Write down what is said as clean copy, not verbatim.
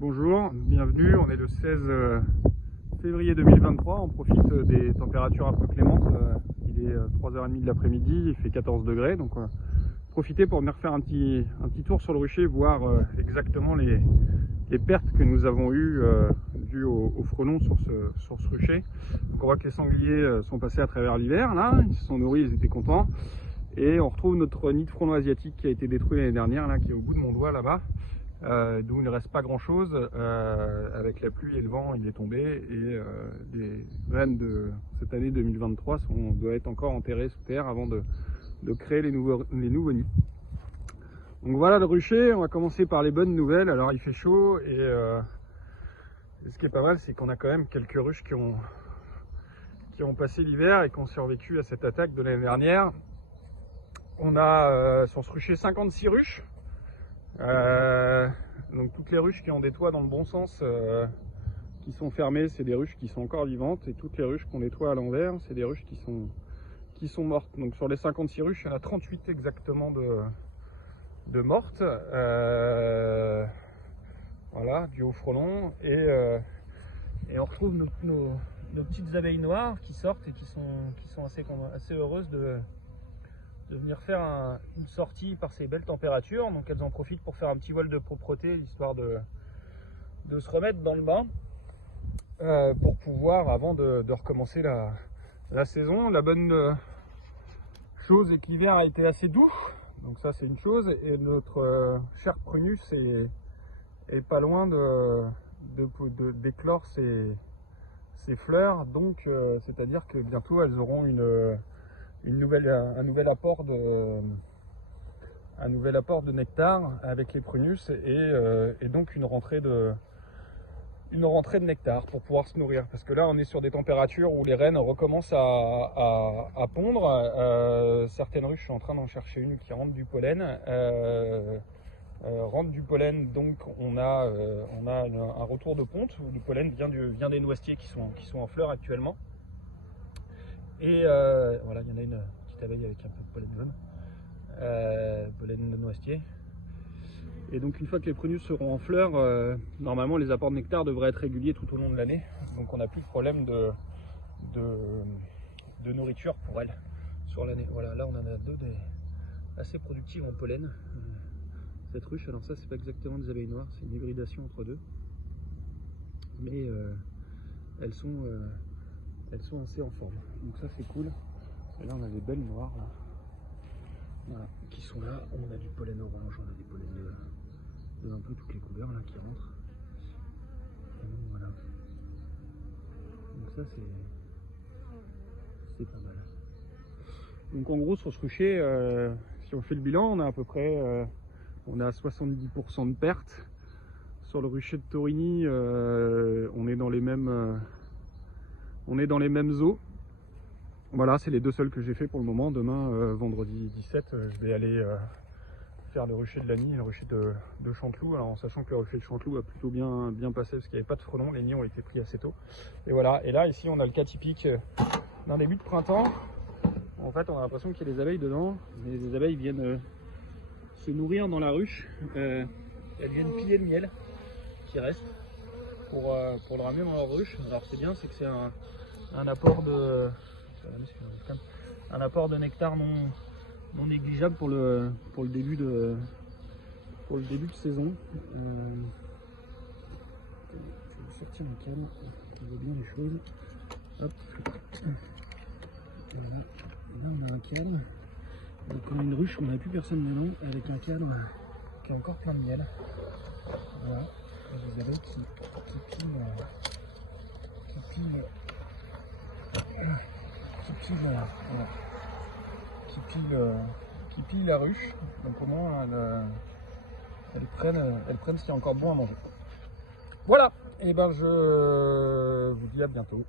Bonjour, bienvenue, on est le 16 février 2023, on profite des températures un peu clémentes, il est 3h30 de l'après-midi, il fait 14 degrés, donc profitez pour venir faire un petit tour sur le rucher, voir exactement les pertes que nous avons eues dues au frelon sur ce rucher. Donc on voit que les sangliers sont passés à travers l'hiver, là, ils se sont nourris, ils étaient contents, et on retrouve notre nid de frelon asiatique qui a été détruit l'année dernière, là, qui est au bout de mon doigt là-bas. D'où il ne reste pas grand chose, avec la pluie et le vent il est tombé et les graines de cette année 2023 doivent être encore enterrées sous terre avant de créer les nouveaux nids. Donc voilà le rucher, on va commencer par les bonnes nouvelles. Alors il fait chaud et ce qui est pas mal, c'est qu'on a quand même quelques ruches qui ont passé l'hiver et qui ont survécu à cette attaque de l'année dernière. On a sur ce rucher 56 ruches. Donc toutes les ruches qui ont des toits dans le bon sens qui sont fermées, c'est des ruches qui sont encore vivantes, et toutes les ruches qui ont des toits à l'envers, c'est des ruches qui sont mortes. Donc sur les 56 ruches, il y en a 38 exactement de mortes, voilà, dues au frelon, et on retrouve nos petites abeilles noires qui sortent et qui sont assez heureuses de venir faire une sortie par ces belles températures. Donc elles en profitent pour faire un petit vol de propreté, histoire de se remettre dans le bain pour pouvoir, avant de recommencer la saison. La bonne chose est que l'hiver a été assez doux, donc ça c'est une chose, et notre cher prunus est pas loin d'éclore ses fleurs, donc c'est-à-dire que bientôt elles auront un nouvel apport de nectar avec les prunus, et donc une rentrée de nectar pour pouvoir se nourrir, parce que là on est sur des températures où les reines recommencent à pondre. Certaines ruches, je suis en train d'en chercher une qui rentre du pollen, donc on a un retour de ponte où le pollen vient des noisetiers qui sont en fleurs actuellement. Et voilà, il y en a une petite abeille avec un peu de pollen jaune, pollen de noisetier. Et donc une fois que les prunus seront en fleurs, normalement les apports de nectar devraient être réguliers tout au long de l'année. Donc on n'a plus de problème de nourriture pour elles sur l'année. Voilà, là on en a deux assez productives en pollen. Cette ruche, alors ça c'est pas exactement des abeilles noires, c'est une hybridation entre deux. Mais elles sont assez en forme, donc ça c'est cool. Et là on a des belles noires là. Voilà, qui sont là. On a du pollen orange, on a des pollens de un peu toutes les couleurs là qui rentrent. Et donc, voilà, donc ça c'est pas mal. Donc en gros sur ce rucher, si on fait le bilan, on a à peu près on a 70% de pertes. Sur le rucher de Torigny, on est dans les mêmes eaux. Voilà, c'est les deux seuls que j'ai fait pour le moment. Demain, vendredi 17, je vais aller faire le rucher de Lagny et le rucher de Chanteloup. Alors en sachant que le rucher de Chanteloup a plutôt bien passé parce qu'il n'y avait pas de frelons, les nids ont été pris assez tôt. Et voilà, et là ici on a le cas typique d'un début de printemps. En fait on a l'impression qu'il y a des abeilles dedans, mais les abeilles viennent se nourrir dans la ruche. Elles viennent piler le miel qui reste pour le ramener dans leur ruche. Alors c'est bien, c'est que c'est un apport de nectar non négligeable pour le début de saison. Je vais sortir mon canne, on voit bien les choses. Hop. Et là on a un cadre. Donc on a une ruche où on n'a plus personne dedans, avec un cadre qui a encore plein de miel. Voilà. Et des abeilles qui pillent la ruche. Donc au moins elles prennent ce qu'il y a encore de bon à manger. Voilà, et ben je vous dis à bientôt.